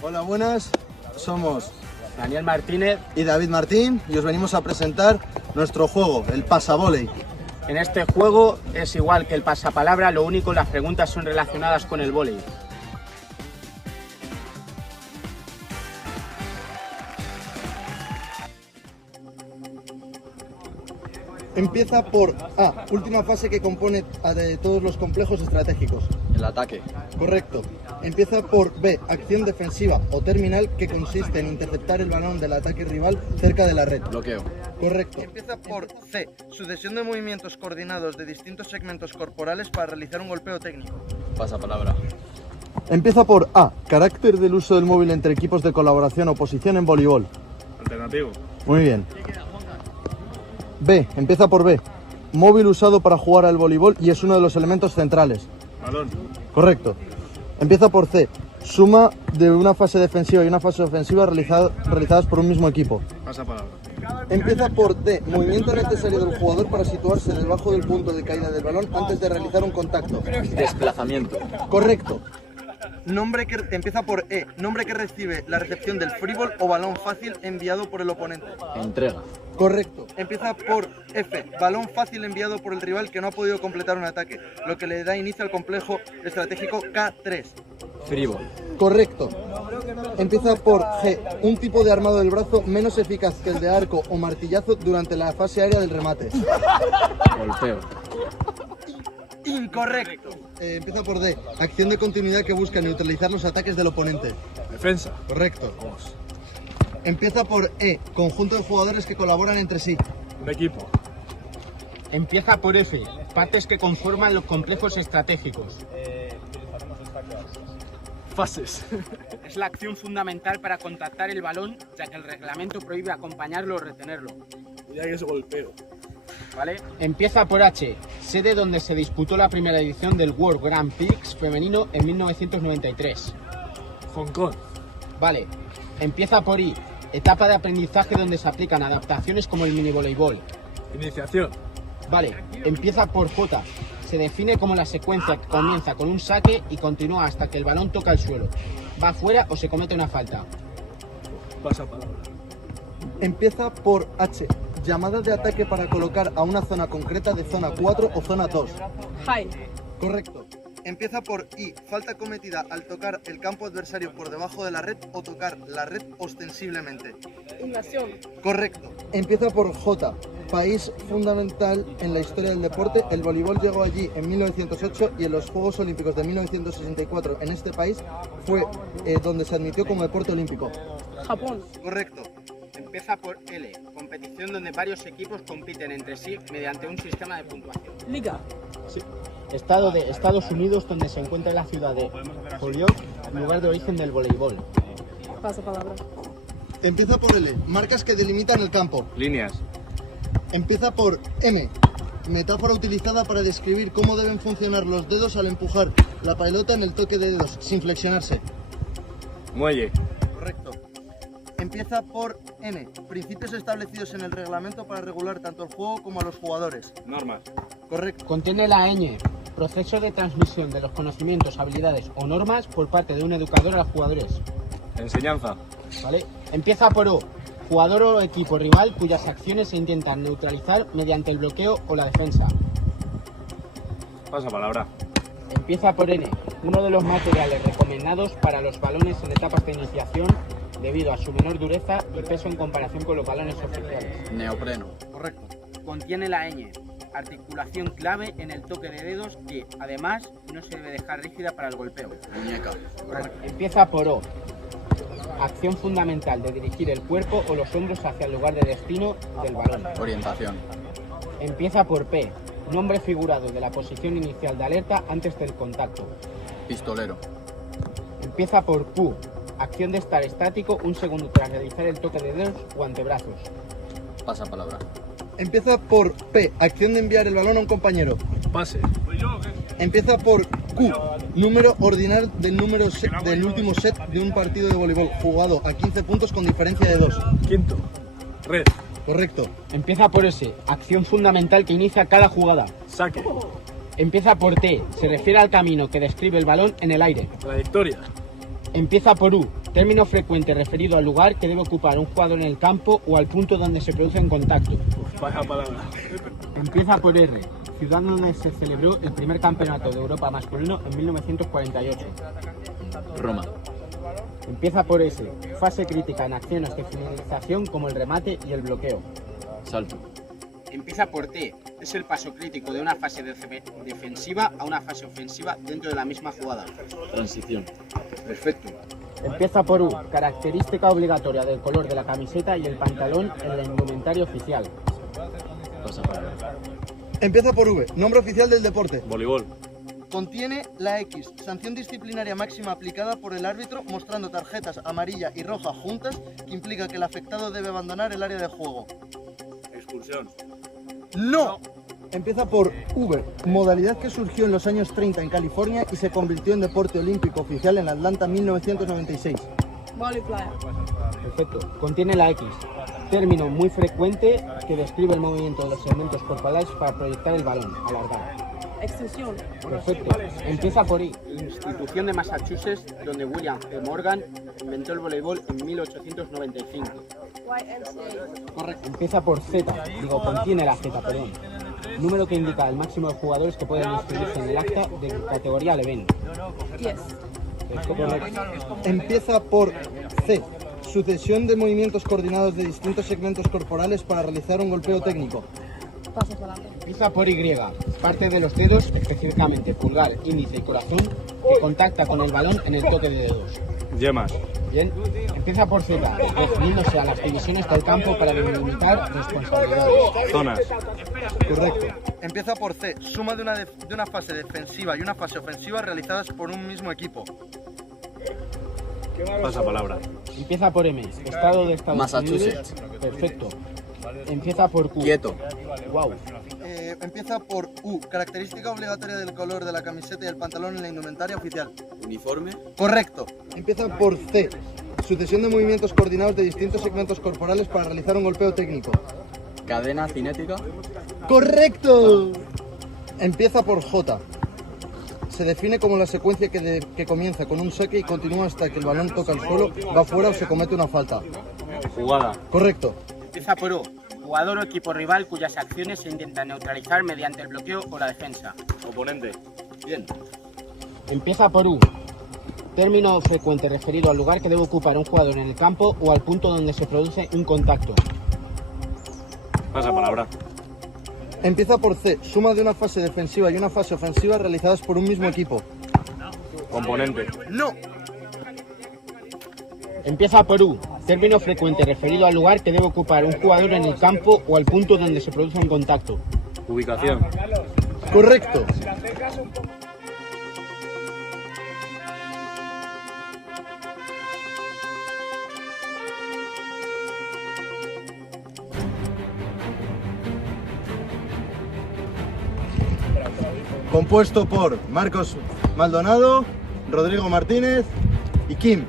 Hola, buenas. Somos Daniel Martínez. y David Martín y os venimos a presentar nuestro juego, el pasavóley. En este juego es igual que el pasapalabra, lo único las preguntas son relacionadas con el vóley. Empieza por A, última fase que compone de todos los complejos estratégicos. El ataque. Correcto. Empieza por B, acción defensiva o terminal que consiste en interceptar el balón del ataque rival cerca de la red. Bloqueo. Correcto. Empieza por C, sucesión de movimientos coordinados de distintos segmentos corporales para realizar un golpeo técnico. Pasapalabra. Empieza por A, carácter del uso del móvil entre equipos de colaboración o posición en voleibol. Alternativo. Muy bien. B, empieza por B, móvil usado para jugar al voleibol y es uno de los elementos centrales. Balón. Correcto. Empieza por C, suma de una fase defensiva y una fase ofensiva realizadas por un mismo equipo. Pasapalabra. Empieza por D, movimiento necesario del jugador para situarse debajo del punto de caída del balón antes de realizar un contacto. Desplazamiento. Correcto. Empieza por E, nombre que recibe la recepción del free-ball o balón fácil enviado por el oponente. Entrega. Correcto. Empieza por F, balón fácil enviado por el rival que no ha podido completar un ataque, lo que le da inicio al complejo estratégico K3. Frívol. Correcto. Empieza por G, un tipo de armado del brazo menos eficaz que el de arco o martillazo durante la fase aérea del remate. Golpeo. Incorrecto. Empieza por D, acción de continuidad que busca neutralizar los ataques del oponente. Defensa. Correcto. Empieza por E, conjunto de jugadores que colaboran entre sí. Un equipo. Empieza por F, partes que conforman los complejos estratégicos. Fases. Es la acción fundamental para contactar el balón, ya que el reglamento prohíbe acompañarlo o retenerlo. Ya que es golpeo. ¿Vale? Empieza por H, sede donde se disputó la primera edición del World Grand Prix femenino en 1993. Hong Kong. Vale. Empieza por I, etapa de aprendizaje donde se aplican adaptaciones como el mini voleibol. Iniciación. Vale. Empieza por J, se define como la secuencia que comienza con un saque y continúa hasta que el balón toca el suelo. Va fuera o se comete una falta. Pasapalabra. Empieza por H, llamada de ataque para colocar a una zona concreta de zona 4 o zona 2. High. Correcto. Empieza por I, falta cometida al tocar el campo adversario por debajo de la red o tocar la red ostensiblemente. Invasión. Correcto. Empieza por J, país fundamental en la historia del deporte. El voleibol llegó allí en 1908 y en los Juegos Olímpicos de 1964 en este país fue donde se admitió como deporte olímpico. Japón. Correcto. Empieza por L, competición donde varios equipos compiten entre sí mediante un sistema de puntuación. Liga. Estado de Estados Unidos, donde se encuentra la ciudad de Holyoke, lugar de origen del voleibol. Pasapalabra. Empieza por L, marcas que delimitan el campo. Líneas. Empieza por M, metáfora utilizada para describir cómo deben funcionar los dedos al empujar la pelota en el toque de dedos, sin flexionarse. Muelle. Correcto. Empieza por N, principios establecidos en el reglamento para regular tanto el juego como a los jugadores. Normas. Correcto. Contiene la ñ, proceso de transmisión de los conocimientos, habilidades o normas por parte de un educador a los jugadores. Enseñanza. ¿Vale? Empieza por O, jugador o equipo rival cuyas acciones se intentan neutralizar mediante el bloqueo o la defensa. Pasapalabra. Empieza por N, uno de los materiales recomendados para los balones en etapas de iniciación debido a su menor dureza y peso en comparación con los balones oficiales. Neopreno. Correcto. Contiene la ñ, articulación clave en el toque de dedos que, además, no se debe dejar rígida para el golpeo. Muñeca. Empieza por O, acción fundamental de dirigir el cuerpo o los hombros hacia el lugar de destino del balón. Orientación. Empieza por P, nombre figurado de la posición inicial de alerta antes del contacto. Pistolero. Empieza por Q, acción de estar estático un segundo tras realizar el toque de dedos o antebrazos. Pasapalabra. Empieza por P, acción de enviar el balón a un compañero. Pase. Empieza por Q, número ordinal del último set de un partido de voleibol jugado a 15 puntos con diferencia de 2. Quinto. Red. Correcto. Empieza por S, acción fundamental que inicia cada jugada. Saque. Empieza por T, se refiere al camino que describe el balón en el aire. Trayectoria. Empieza por U, Término frecuente referido al lugar que debe ocupar un jugador en el campo o al punto donde se produce un contacto. Pasa palabra. Empieza por R, ciudad donde se celebró el primer campeonato de Europa masculino en 1948. Roma. Empieza por S, fase crítica en acciones de finalización como el remate y el bloqueo. Salto. Empieza por T, es el paso crítico de una fase defensiva a una fase ofensiva dentro de la misma jugada. Transición. Perfecto. Empieza por U, característica obligatoria del color de la camiseta y el pantalón en la indumentaria oficial. Pasa palabra. Empieza por V, nombre oficial del deporte. Voleibol. Contiene la X, sanción disciplinaria máxima aplicada por el árbitro mostrando tarjetas amarilla y roja juntas que implica que el afectado debe abandonar el área de juego. Expulsión. ¡No! Empieza por V, modalidad que surgió en los años 30 en California y se convirtió en deporte olímpico oficial en Atlanta 1996. Volley playa. Perfecto. Contiene la X, término muy frecuente que describe el movimiento de los segmentos corporales para proyectar el balón, alargar. Extensión. Perfecto. Empieza por I, institución de Massachusetts donde William E. Morgan inventó el voleibol en 1895. YMCA. Correcto. Empieza por Z, contiene la Z, perdón. Número que indica el máximo de jugadores que pueden inscribirse en el acta de categoría Leven. Yes. Correcto. Empieza por C, sucesión de movimientos coordinados de distintos segmentos corporales para realizar un golpeo técnico. Pasa palabra. Empieza por Y, parte de los dedos, específicamente pulgar, índice y corazón, que contacta con el balón en el toque de dedos. Yemas. Bien. Empieza por Z, refiriéndose a las divisiones del campo para delimitar responsabilidades. Zonas. Correcto. Empieza por C, suma de una fase defensiva y una fase ofensiva realizadas por un mismo equipo. Pasa palabra. Empieza por M, estado de Estados Massachusetts. Unidos. Perfecto. Empieza por Q. Quieto. Wow. Empieza por U, característica obligatoria del color de la camiseta y el pantalón en la indumentaria oficial. Uniforme. Correcto. Empieza por C, sucesión de movimientos coordinados de distintos segmentos corporales para realizar un golpeo técnico. Cadena cinética. ¡Correcto! Empieza por J. Se define como la secuencia que comienza con un saque y continúa hasta que el balón toca el suelo, va fuera o se comete una falta. Jugada. Correcto. Empieza por U, jugador o equipo rival cuyas acciones se intentan neutralizar mediante el bloqueo o la defensa. Oponente. Bien. Empieza por U, término frecuente referido al lugar que debe ocupar un jugador en el campo o al punto donde se produce un contacto. Pasa palabra. Empieza por C, suma de una fase defensiva y una fase ofensiva realizadas por un mismo equipo. Componente. ¡No! Empieza por U, término frecuente referido al lugar que debe ocupar un jugador en el campo o al punto donde se produce un contacto. Ubicación. Correcto. Compuesto por Marcos Maldonado, Rodrigo Martínez y Kim.